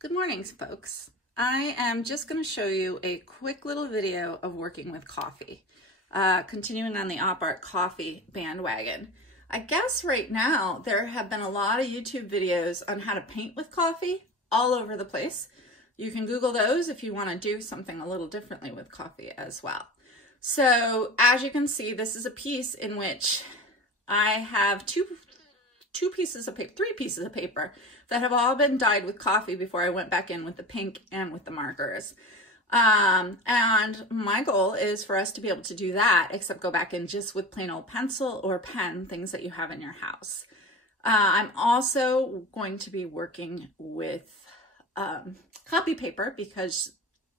Good morning, folks. I am just going to show you a quick little video of working with coffee, continuing on the Op Art coffee bandwagon. I guess right now there have been a lot of YouTube videos on how to paint with coffee all over the place. You can Google those if you want to do something a little differently with coffee as well. So as you can see, this is a piece in which I have three pieces of paper that have all been dyed with coffee before I went back in with the pink and with the markers. And my goal is for us to be able to do that, except go back in just with plain old pencil or pen, things that you have in your house. I'm also going to be working with copy paper, because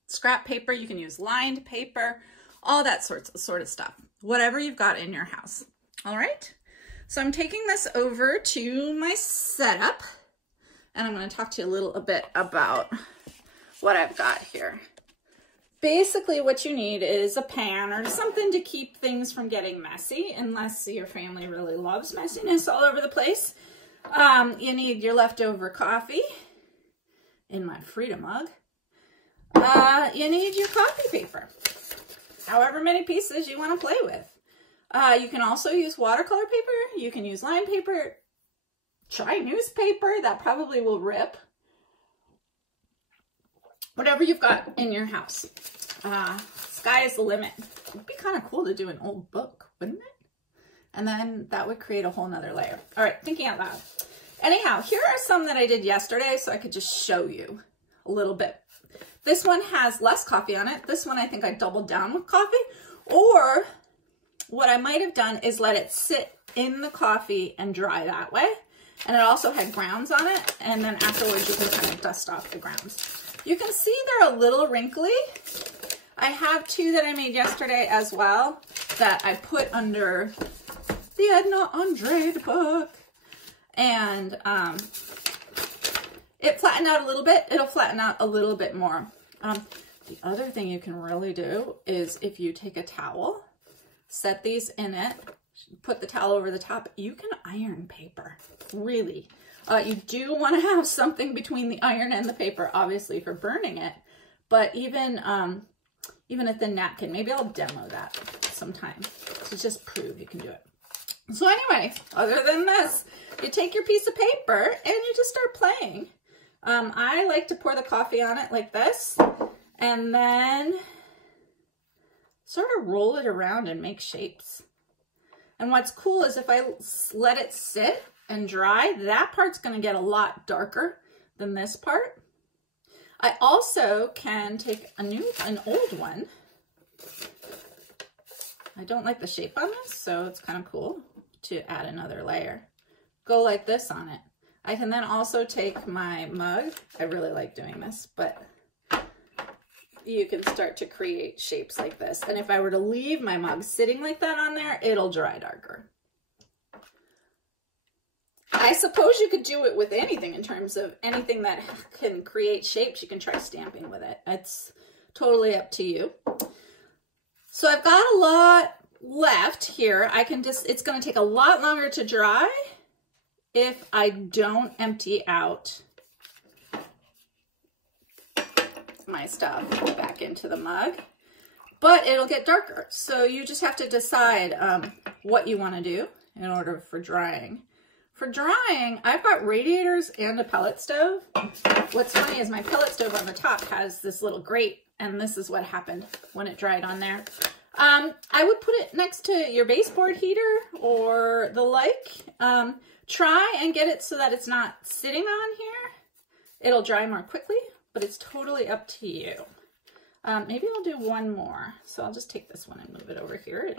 scrap paper, you can use lined paper, all that sort of stuff, whatever you've got in your house. All right. So I'm taking this over to my setup, and I'm going to talk to you a little bit about what I've got here. Basically, what you need is a pan or something to keep things from getting messy, unless your family really loves messiness all over the place. You need your leftover coffee in my Frida mug. You need your copy paper, however many pieces you want to play with. You can also use watercolor paper. You can use line paper. Try newspaper. That probably will rip. Whatever you've got in your house. Sky is the limit. It'd be kind of cool to do an old book, wouldn't it? And then that would create a whole nother layer. All right, thinking out loud. Anyhow, here are some that I did yesterday so I could just show you a little bit. This one has less coffee on it. This one I think I doubled down with coffee. Or what I might have done is let it sit in the coffee and dry that way. And it also had grounds on it. And then afterwards you can kind of dust off the grounds. You can see they're a little wrinkly. I have two that I made yesterday as well that I put under the Edna Andrade book. And it flattened out a little bit. It'll flatten out a little bit more. The other thing you can really do is if you take a towel, set these in it, put the towel over the top, you can iron paper, really. You do want to have something between the iron and the paper, obviously, for burning it, but even a thin napkin. Maybe I'll demo that sometime to just prove you can do it. So anyway, other than this, you take your piece of paper and you just start playing. I like to pour the coffee on it like this, and then sort of roll it around and make shapes. And what's cool is if I let it sit and dry, that part's going to get a lot darker than this part. I also can take an old one. I don't like the shape on this, so it's kind of cool to add another layer. Go like this on it. I can then also take my mug. I really like doing this, but you can start to create shapes like this. And if I were to leave my mug sitting like that on there, it'll dry darker. I suppose you could do it with anything in terms of anything that can create shapes. You can try stamping with it. It's totally up to you. So I've got a lot left here. It's going to take a lot longer to dry if I don't empty out my stuff back into the mug, but it'll get darker. So you just have to decide what you want to do in order for drying. For drying, I've got radiators and a pellet stove. What's funny is my pellet stove on the top has this little grate, and this is what happened when it dried on there. I would put it next to your baseboard heater or the like. Try and get it so that it's not sitting on here. It'll dry more quickly, but it's totally up to you. Maybe I'll do one more. So I'll just take this one and move it over here.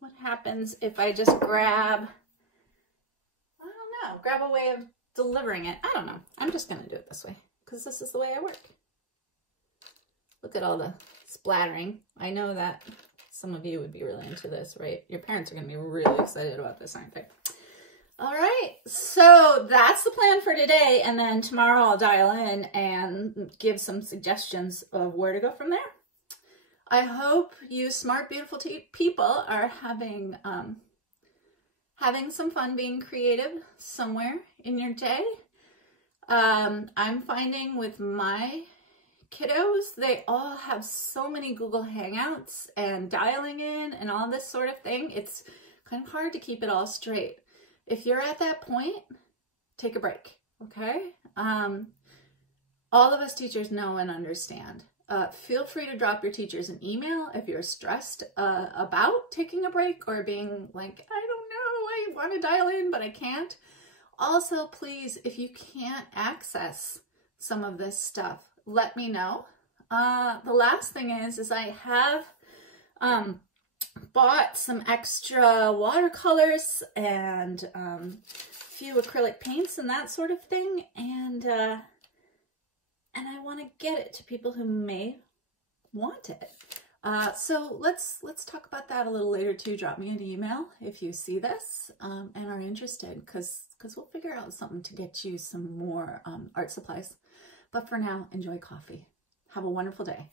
What happens if I just grab a way of delivering it? I don't know. I'm just going to do it this way because this is the way I work. Look at all the splattering. I know that some of you would be really into this, right? Your parents are going to be really excited about this, aren't they? All right, so that's the plan for today, and then tomorrow I'll dial in and give some suggestions of where to go from there. I hope you smart, beautiful people are having having some fun being creative somewhere in your day. I'm finding with my kiddos, they all have so many Google Hangouts and dialing in and all this sort of thing. It's kind of hard to keep it all straight. If you're at that point, take a break, okay? All of us teachers know and understand. Feel free to drop your teachers an email if you're stressed about taking a break or being like, I don't know, I want to dial in, but I can't. Also, please, if you can't access some of this stuff, let me know. The last thing is I have bought some extra watercolors and a few acrylic paints and that sort of thing, and I want to get it to people who may want it. So let's talk about that a little later too. Drop me an email if you see this and are interested, because we'll figure out something to get you some more art supplies. But for now, enjoy coffee. Have a wonderful day.